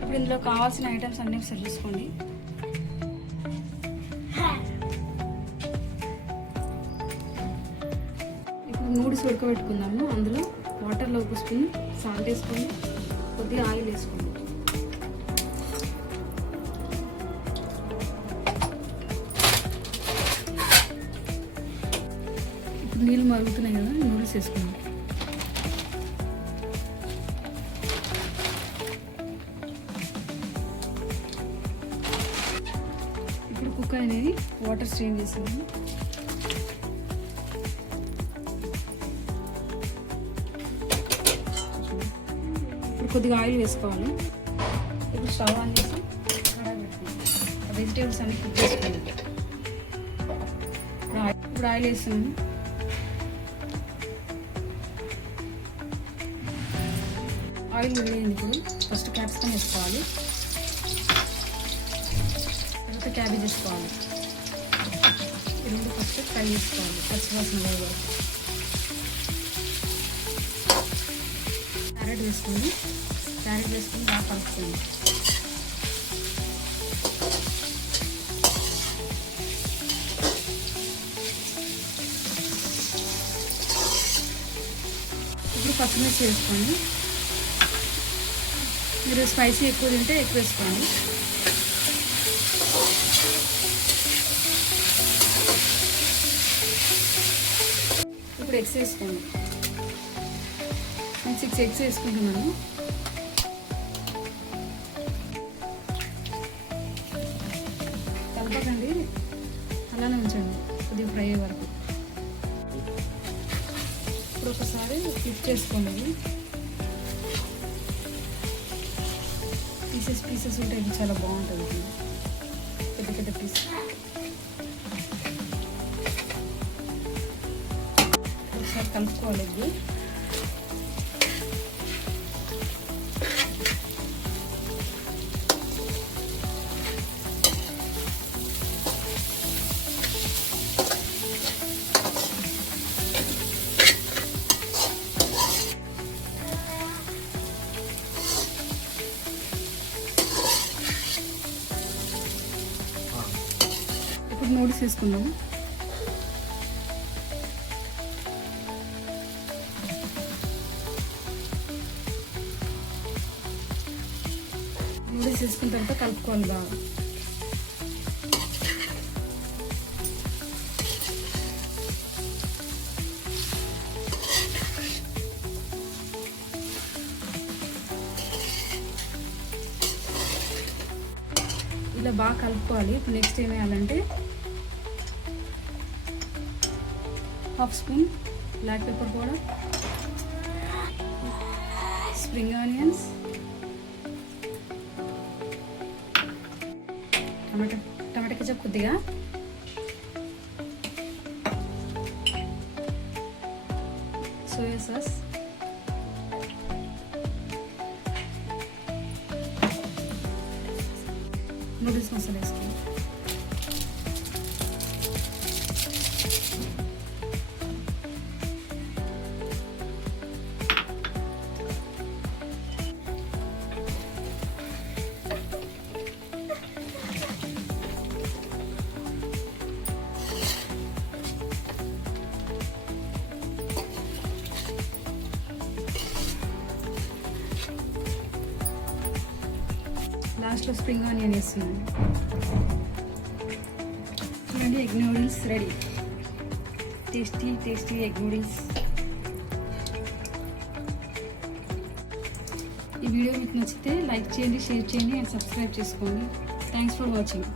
ఇప్పుడు ఇందులో కావాల్సిన ఐటమ్స్ అన్నీ సెట్ చేసుకోండి. ఇప్పుడు నూడిల్స్ ఉడకబెట్టుకుందాము. అందులో వాటర్లో ఒక స్పూన్ సాల్ట్ వేసుకోండి, కొద్దిగా ఆయిల్ వేసుకోండి. ఇప్పుడు నీళ్ళు మరుగుతున్నాయి కదా, నూడిల్స్ వేసుకోండి. కుక్క అనేది వాటర్ స్ట్రెయిన్ చేసాము. ఇప్పుడు కొద్దిగా ఆయిల్ వేసుకోవాలి. ఇప్పుడు స్టవ్ ఆన్ చేసి వెజిటేబుల్స్ అన్ని కుక్ చేసుకోవాలి. ఇప్పుడు ఆయిల్ వేస్తున్నాము. ఆయిల్ వేయండి. ఇప్పుడు ఫస్ట్ క్యాప్సికమ్ వేసుకోవాలి, క్యాబేజ్ వేసుకోవాలి. ఈ రెండు ఫస్ట్ ఫ్రై చేసుకోవాలి పచ్చివాసన పోయే. క్యారెట్ వేసుకొని బాగా కలుపుకోండి. ఇప్పుడు పచ్చిమిర్చి వేసుకోండి. మీరు స్పైసీ ఎక్కువ తింటే ఎక్కువ వేసుకోండి. ఇప్పుడు ఎగ్స్ వేసుకోండి. నేను 6 ఎగ్స్ వేసుకుంటున్నాను. కలపకండి, అలానే ఉంచండి కొద్దిగా ఫ్రై అయ్యే వరకు. ఇప్పుడు ఒకసారి ఫ్లిప్ చేసుకోండి. పీసెస్ ఉంటే ఇది చాలా బాగుంటుంది, పెద్ద పెద్ద పీస్. ఒకసారి కలుపుకోవాలి. ఇది ఇప్పుడు నూడిల్స్ వేసుకుందాము. నూడిల్స్ వేసుకున్న తర్వాత కలుపుకోవాలి బాగా. ఇలా బాగా కలుపుకోవాలి. ఇప్పుడు నెక్స్ట్ ఏం వేయాలంటే half spoon black pepper powder, spring onions, టమాటా కెచప్ కొద్దిగా, సోయా సాస్, నూడిల్స్ మసాలా వేసుకోండి. లాస్ట్లో స్ప్రింగ్ ఆనియన్ వేస్తున్నాను. చూడండి, egg noodles ready. Tasty egg noodles. ఈ వీడియో మీకు నచ్చితే లైక్ చేయండి, షేర్ చేయండి అండ్ సబ్స్క్రైబ్ చేసుకోండి. Thanks for watching.